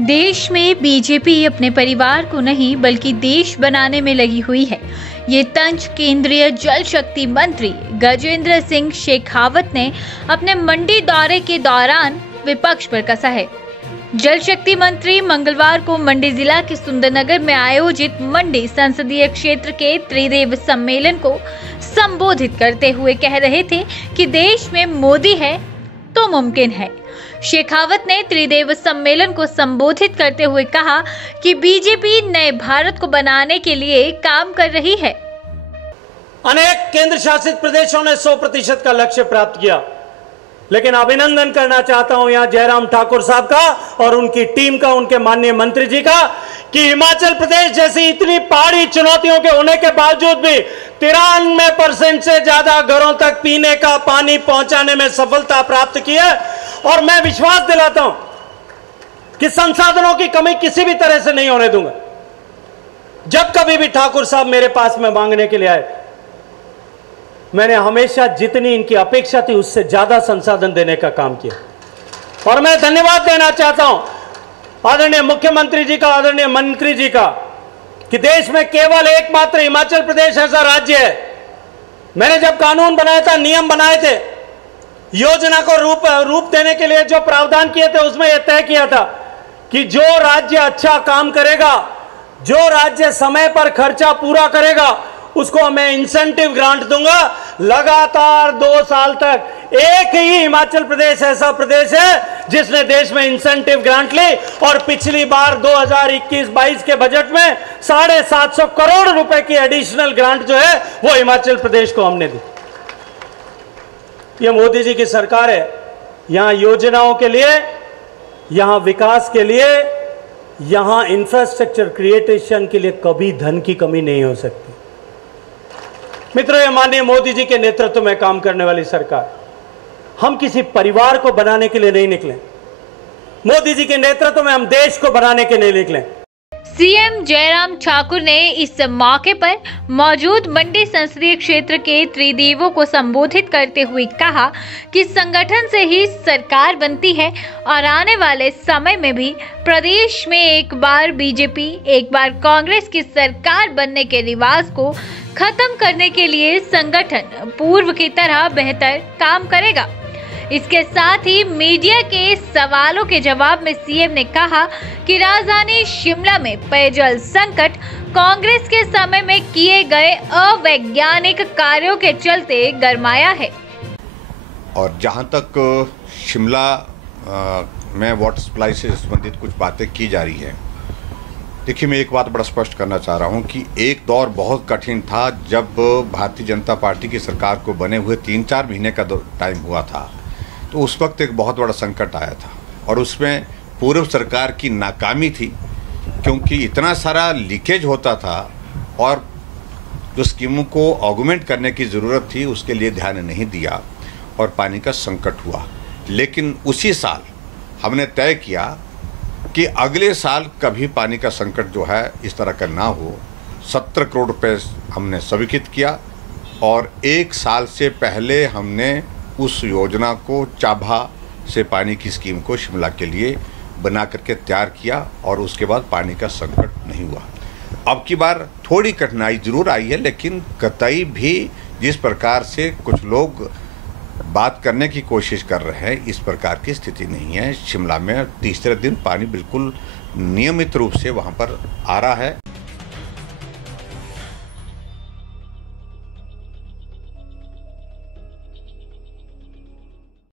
देश में बीजेपी अपने परिवार को नहीं बल्कि देश बनाने में लगी हुई है। ये तंज केंद्रीय जल शक्ति मंत्री गजेंद्र सिंह शेखावत ने अपने मंडी दौरे के दौरान विपक्ष पर कसा है। जल शक्ति मंत्री मंगलवार को मंडी जिला के सुंदरनगर में आयोजित मंडी संसदीय क्षेत्र के त्रिदेव सम्मेलन को संबोधित करते हुए कह रहे थे कि देश में मोदी है तो मुमकिन है। शेखावत ने त्रिदेव सम्मेलन को संबोधित करते हुए कहा कि बीजेपी नए भारत को बनाने के लिए काम कर रही है। अनेक केंद्र शासित प्रदेशों ने 100% का लक्ष्य प्राप्त किया, लेकिन अभिनंदन करना चाहता हूं यहां जयराम ठाकुर साहब का और उनकी टीम का, उनके माननीय मंत्री जी का, कि हिमाचल प्रदेश जैसी इतनी पहाड़ी चुनौतियों के होने के बावजूद भी 93% से ज्यादा घरों तक पीने का पानी पहुंचाने में सफलता प्राप्त की है। और मैं विश्वास दिलाता हूं कि संसाधनों की कमी किसी भी तरह से नहीं होने दूंगा। जब कभी भी ठाकुर साहब मेरे पास में मांगने के लिए आए, मैंने हमेशा जितनी इनकी अपेक्षा थी उससे ज्यादा संसाधन देने का काम किया। और मैं धन्यवाद देना चाहता हूं आदरणीय मुख्यमंत्री जी का, आदरणीय मंत्री जी का, कि देश में केवल एकमात्र हिमाचल प्रदेश ऐसा राज्य है। मैंने जब कानून बनाया था, नियम बनाए थे, योजना को रूप देने के लिए जो प्रावधान किए थे, उसमें यह तय किया था कि जो राज्य अच्छा काम करेगा, जो राज्य समय पर खर्चा पूरा करेगा, उसको मैं इंसेंटिव ग्रांट दूंगा। लगातार 2 साल तक एक ही हिमाचल प्रदेश ऐसा प्रदेश है जिसने देश में इंसेंटिव ग्रांट ली, और पिछली बार 2021-22 के बजट में 750 करोड़ रुपए की एडिशनल ग्रांट जो है वो हिमाचल प्रदेश को हमने दी। ये मोदी जी की सरकार है। यहां योजनाओं के लिए, यहां विकास के लिए, यहां इंफ्रास्ट्रक्चर क्रिएटेशन के लिए कभी धन की कमी नहीं हो सकती। मित्रों, ये माननीय मोदी जी के नेतृत्व में काम करने वाली सरकार, हम किसी परिवार को बनाने के लिए नहीं निकले। मोदी जी के नेतृत्व में हम देश को बनाने के लिए निकले। सीएम जयराम ठाकुर ने इस मौके पर मौजूद मंडी संसदीय क्षेत्र के त्रिदेवों को संबोधित करते हुए कहा कि संगठन से ही सरकार बनती है और आने वाले समय में भी प्रदेश में एक बार बीजेपी, एक बार कांग्रेस की सरकार बनने के रिवाज को खत्म करने के लिए संगठन पूर्व की तरह बेहतर काम करेगा। इसके साथ ही मीडिया के सवालों के जवाब में सीएम ने कहा कि राजधानी शिमला में पेयजल संकट कांग्रेस के समय में किए गए अवैज्ञानिक कार्यों के चलते गरमाया है। और जहां तक शिमला में वाटर सप्लाई से संबंधित कुछ बातें की जा रही है, देखिए, मैं एक बात बड़ा स्पष्ट करना चाह रहा हूं कि एक दौर बहुत कठिन था जब भारतीय जनता पार्टी की सरकार को बने हुए 3-4 महीने का टाइम हुआ था। तो उस वक्त एक बहुत बड़ा संकट आया था और उसमें पूर्व सरकार की नाकामी थी, क्योंकि इतना सारा लीकेज होता था और जो स्कीमों को ऑगमेंट करने की ज़रूरत थी उसके लिए ध्यान नहीं दिया और पानी का संकट हुआ। लेकिन उसी साल हमने तय किया कि अगले साल कभी पानी का संकट जो है इस तरह का ना हो। 17 करोड़ रुपये हमने स्वीकृत किया और 1 साल से पहले हमने उस योजना को चाभा से पानी की स्कीम को शिमला के लिए बना करके तैयार किया और उसके बाद पानी का संकट नहीं हुआ। अब की बार थोड़ी कठिनाई जरूर आई है, लेकिन कतई भी जिस प्रकार से कुछ लोग बात करने की कोशिश कर रहे हैं, इस प्रकार की स्थिति नहीं है। शिमला में तीसरे दिन पानी बिल्कुल नियमित रूप से वहाँ पर आ रहा है।